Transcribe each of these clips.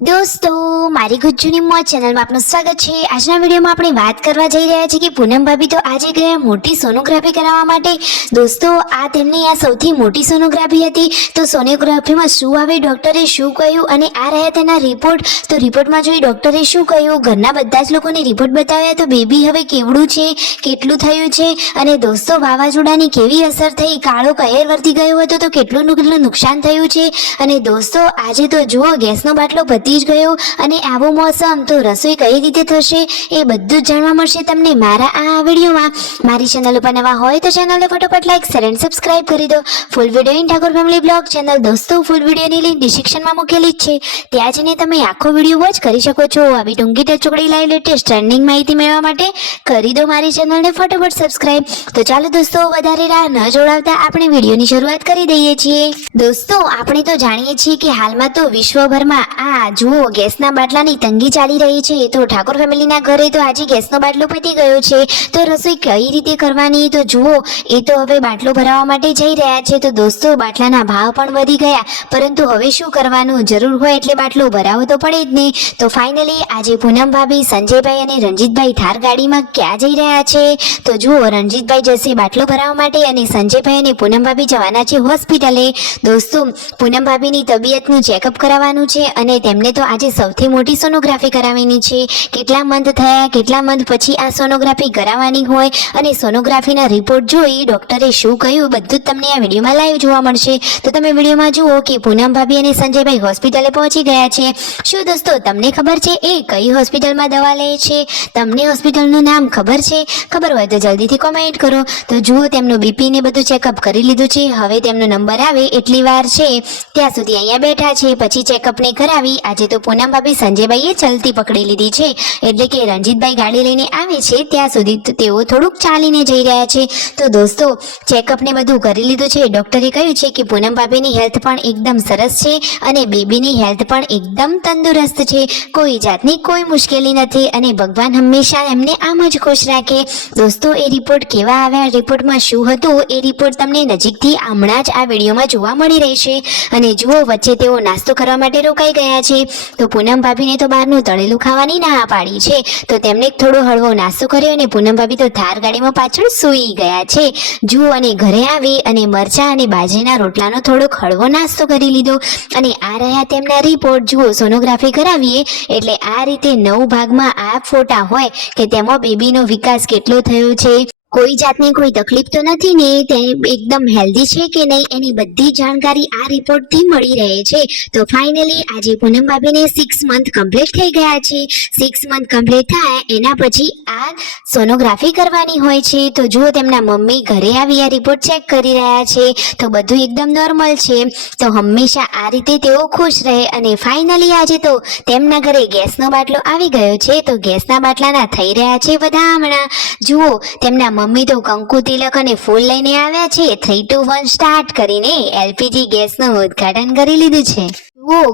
દોસ્તો, મારી ગુજ્જુની મોજ ચેનલમાં આપનું સ્વાગત છે। આજના વિડીયોમાં આપણે વાત કરવા જઈ રહ્યા છીએ કે પૂનમ ભાભી તો આજે ગયા મોટી સોનોગ્રાફી કરાવવા માટે। દોસ્તો, આ તેમની આ સૌથી મોટી સોનોગ્રાફી હતી। તો સોનોગ્રાફીમાં શું આવે, ડોક્ટરે શું કહ્યું અને આ રહ્યા તેના રિપોર્ટ। તો રિપોર્ટમાં જોઈ ડોક્ટરે શું કહ્યું, ઘરના બધા જ લોકોને રિપોર્ટ બતાવ્યા। તો બેબી હવે કેવડું છે, કેટલું થયું છે અને દોસ્તો વાવાઝોડાની કેવી અસર થઈ, કાળો કહેર વર્તી ગયો હતો તો કેટલું નુકસાન થયું છે। અને દોસ્તો, આજે તો જુઓ ગેસનો બાટલો જ ગયો અને આવો મોસમ તો રસોઈ કઈ રીતે થશે એ બધું જ જાણવા મળશે તમને મારા આ વિડીયોમાં। મારી ચેનલ ઉપર નવા હોય તો ચેનલને ફટાફટ લાઈક શેર અને સબસ્ક્રાઇબ કરી દો। Full video in Thakor family blog channel દોસ્તો, ફૂલ વિડીયોની લિંક ડિસ્ક્રિપ્શનમાં મૂકેલી જ છે, ત્યાં જઈને તમે આખો વિડીયો વોચ કરી શકો છો। આવી ટૂંકી ટચોકડી લાઈવ લેટેસ્ટ ટ્રેન્ડિંગ માહિતી મેળવવા માટે કરી દો મારી ચેનલને ફટાફટ સબસ્ક્રાઇબ। તો ચાલો દોસ્તો, વધારે રાહ ન જોડાવતા આપણે વિડીયોની શરૂઆત કરી દઈએ છીએ। દોસ્તો, આપણે તો જાણીએ છીએ કે હાલમાં તો વિશ્વભરમાં આ જુઓ ગેસના બાટલાની તંગી ચાલી રહી છે। તો ઠાકોર ફેમિલીના ઘરે તો આજે ગેસનો બાટલો પતી ગયો છે, તો રસોઈ કઈ રીતે કરવાની તો જુઓ એ તો હવે બાટલો ભરાવવા માટે જઈ રહ્યા છે। તો દોસ્તો, બાટલાના ભાવ પણ વધી ગયા, પરંતુ હવે શું કરવાનું, જરૂર હોય એટલે બાટલો ભરાવો તો પડે જ નહીં। તો ફાઇનલી આજે પૂનમ ભાભી, સંજયભાઈ અને રણજીતભાઈ થાર ગાડીમાં ક્યાં જઈ રહ્યા છે તો જુઓ રણજીતભાઈ જશે બાટલો ભરાવવા માટે અને સંજયભાઈ અને પૂનમ ભાભી જવાના છે હોસ્પિટલે। દોસ્તો, પૂનમ ભાભીની તબિયતનું ચેકઅપ કરાવવાનું છે અને તેમને તો આજે સૌથી મોટી સોનોગ્રાફી કરાવવાની છે। કેટલા મંથ થયા, કેટલા મંથ પછી આ સોનોગ્રાફી કરાવવાની હોય અને સોનોગ્રાફીના રિપોર્ટ જોઈ ડોક્ટરે શું કહ્યું બધું જ તમને આ વિડીયોમાં લાઈવ જોવા મળશે। તો તમે વિડીયોમાં જુઓ કે પૂનમ ભાભી અને સંજયભાઈ હોસ્પિટલે પહોંચી ગયા છે। શું દોસ્તો, તમને ખબર છે એ કઈ હોસ્પિટલમાં દવા લે છે? તમને હોસ્પિટલનું નામ ખબર છે? ખબર હોય તો જલ્દીથી કોમેન્ટ કરો। તો જુઓ તેમનું બીપી ને બધું ચેકઅપ કરી લીધું છે, હવે તેમનો નંબર આવે એટલી વાર છે ત્યાં સુધી અહીંયા બેઠા છે, પછી ચેકઅપ ને કરાવી આજે તો પૂનમ ભાભી સંજયભાઈએ ચલતી પકડી લીધી છે, એટલે કે રણજીતભાઈ ગાડી લઈને આવે છે ત્યાં સુધી તો તેઓ થોડુંક ચાલીને જઈ રહ્યા છે। તો દોસ્તો, ચેકઅપ ને બધું કરી લીધું છે, ડોક્ટરે કહ્યું છે કે પૂનમ ભાભીની હેલ્થ પણ એકદમ સરસ છે અને બેબીની હેલ્થ પણ એકદમ તંદુરસ્ત છે, કોઈ જાતની કોઈ મુશ્કેલી નથી અને ભગવાન હંમેશા એમને આમ જ ખુશ રાખે। દોસ્તો, એ રિપોર્ટ કેવા આવ્યા, રિપોર્ટમાં શું હતું એ રિપોર્ટ તમને નજીકથી હમણાં જ આ વિડીયોમાં જોવા મળી રહેશે। અને જુઓ, વચ્ચે તેઓ નાસ્તો કરવા માટે રોકાઈ ગયા છે। તો પૂનમ ભાભીને તો બહારનું તળેલું ખાવાની ના પાડી છે, તો તેમને થોડો હળવો નાસ્તો કર્યો અને પૂનમ ભાભી તો થાર ગાડીમાં પાછળ સૂઈ ગયા છે। જુઓ, અને ઘરે આવી અને મરચાં અને બાજરીના રોટલાનો થોડોક હળવો નાસ્તો કરી લીધો અને આ રહ્યા તેમના રિપોર્ટ। જુઓ, સોનોગ્રાફી કરાવીએ એટલે આ રીતે 9 ભાગમાં આ ફોટા હોય કે તેમાં બેબીનો વિકાસ કેટલો થયો છે, કોઈ જાતની કોઈ તકલીફ તો નથી ને, તે એકદમ હેલ્ધી છે કે નહીં, એની બધી જાણકારી આ રિપોર્ટથી મળી રહે છે। તો ફાઇનલી આજે પૂનમ ભાભીને 6 મંથ કમ્પ્લીટ થઈ ગયા છે। 6 મંથ કમ્પ્લીટ થાય એના પછી આ સોનોગ્રાફી કરવાની હોય છે। તો જુઓ, તેમના મમ્મી ઘરે આવી આ રિપોર્ટ ચેક કરી રહ્યા છે, તો બધું એકદમ નોર્મલ છે। તો હંમેશા આ રીતે તેઓ ખુશ રહે અને ફાઇનલી આજે તો તેમના ઘરે ગેસનો બાટલો આવી ગયો છે। તો ગેસના બાટલાના થઈ રહ્યા છે વધામણા। જુઓ, તેમના મમ્મી તો કંકુ તિલક અને ફૂલ લઈને આવ્યા છે, 3, 2, 1 સ્ટાર્ટ કરીને એલપીજી ગેસનું ઉદ્ઘાટન કરી લીધું છે।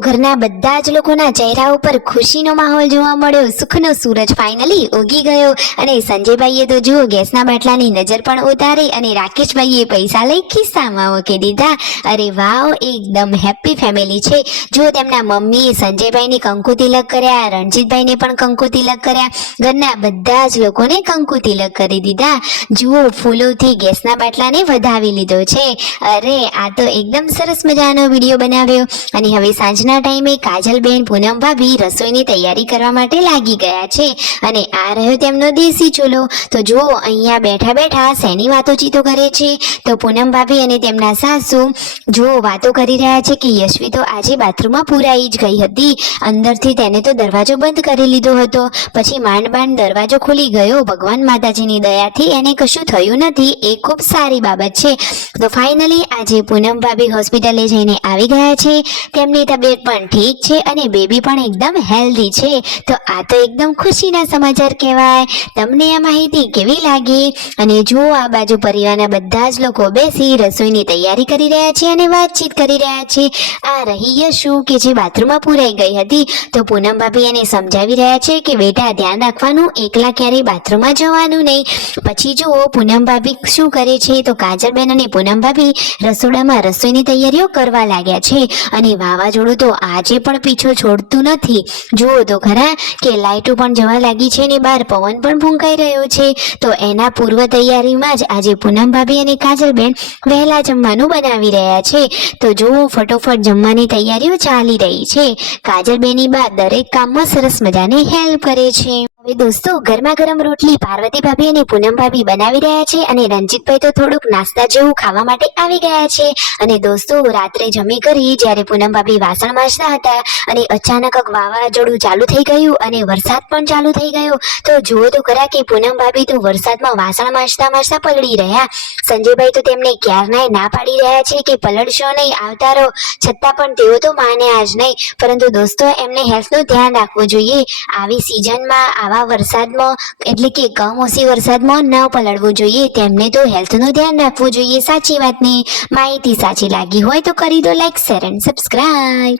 ઘરના બધા જ લોકોના ચહેરા ઉપર ખુશીનો માહોલ જોવા મળ્યો, સુખનો સૂરજ ફાઇનલી ઉગી ગયો અને સંજયભાઈએ તો જુઓ ગેસના બાટલાની નજર પણ ઉતારી અને રાકેશભાઈએ પૈસા લઈ ખિસ્સામાં મૂકી દીધા। અરે વાવ, એકદમ હેપી ફેમિલી છે। જો તેમના મમ્મીએ સંજયભાઈને કંકુ તિલક કર્યા, રણજીતભાઈને પણ કંકુ તિલક કર્યા, ઘરના બધા જ લોકોને કંકુ તિલક કરી દીધા। જુઓ, ફૂલોથી ગેસના બાટલાને વધાવી લીધો છે। અરે, આ તો એકદમ સરસ મજાનો વિડીયો બનાવ્યો અને હવે સાંજના ટાઈમે કાજલબેન, પૂનમ ભાભી રસોઈની તૈયારી કરવા માટે લાગી ગયા છે અને આ રહ્યો તેમનો દેશી ચૂલો। તો જુઓ, અહીંયા બેઠા બેઠા શેની વાતોચીતો કરે છે તો પૂનમ ભાભી અને તેમના સાસુ જુઓ વાતો કરી રહ્યા છે કે યશવી તો આજે બાથરૂમમાં પુરાઈ જ ગઈ હતી, અંદરથી તેને તો દરવાજો બંધ કરી લીધો હતો, પછી માંડ દરવાજો ખુલી ગયો, ભગવાન માતાજીની દયાથી એને કશું થયું નથી, એ ખૂબ સારી બાબત છે। તો ફાઇનલી આજે પૂનમ ભાભી હોસ્પિટલે જઈને આવી ગયા છે, તેમની તબિયત પણ ઠીક છે અને બેબી પણ એકદમ હેલ્ધી છે। તો આ તો એકદમ ખુશીના સમાચાર કહેવાય। તમને આ માહિતી કેવી લાગી? અને જુઓ, આ બાજુ પરિવારના બધા જ લોકો બેસી રસોઈની તૈયારી કરી રહ્યા છે અને વાતચીત કરી રહ્યા છે। આ રહી યશુ કે જે બાથરૂમમાં પુરાઈ ગઈ હતી, તો પૂનમ ભાભી એને સમજાવી રહ્યા છે કે બેટા ધ્યાન રાખવાનું, એકલા ક્યારેય બાથરૂમમાં જવાનું નહીં। પછી જુઓ પૂનમ ભાભી શું કરે છે તો કાજલબેન અને પૂનમ ભાભી રસોડામાં રસોઈની તૈયારીઓ કરવા લાગ્યા છે અને વાવાઝોડું વાવાઝોડું તો આજે પણ પીછો છોડતું નથી. જુઓ તો ખરા કે લાઇટો પણ જવા લાગી છે ને બહાર પવન પણ ફૂંકાઈ રહ્યો છે. તો એના પૂર્વ તૈયારીમાં જ આજે પૂનમ ભાભી અને કાજલબેન વહેલા જમવાનું બનાવી રહ્યા છે. તો જુઓ ફટોફટ જમવાની તૈયારીઓ ચાલી રહી છે. કાજલબેની બા દરેક કામમાં સરસ મજાની હેલ્પ કરે છે. હવે દોસ્તો ગરમા ગરમ રોટલી પાર્વતી ભાભી અને પૂનમ ભાભી બનાવી રહ્યા છે અને રંજીતભાઈ તો થોડુંક નાસ્તા જેવું ખાવા માટે આવી ગયા છે. અને દોસ્તો રાત્રે જમી કરી જ્યારે પૂનમ ભાભી વાસણ માંજતા હતા અને અચાનક વાવાઝોડું ચાલુ થઈ ગયું અને વરસાદ પણ ચાલુ થઈ ગયો. તો જુઓ તો ખરા કે પૂનમ ભાભી તો વરસાદમાં વાસણ માંજતા પલળી રહ્યા. સંજયભાઈ તો તેમને ક્યારનાય ના પાડી રહ્યા છે કે પલળશો નહીં, આવતા રહો, છતાં પણ તેઓ તો માન્યા જ નહીં. પરંતુ દોસ્તો એમને હેલ્થનું ધ્યાન રાખવું જોઈએ. આવી સિઝનમાં આવા વરસાદમાં એટલે કે કમોસમી વરસાદમાં ન પલળવું જોઈએ. તેમને તો હેલ્થનું ધ્યાન રાખવું જોઈએ. સાચી વાતની માહિતી સાચી લાગી હોય તો કરી દો લાઈક, શેર એન્ડ સબસ્ક્રાઇબ.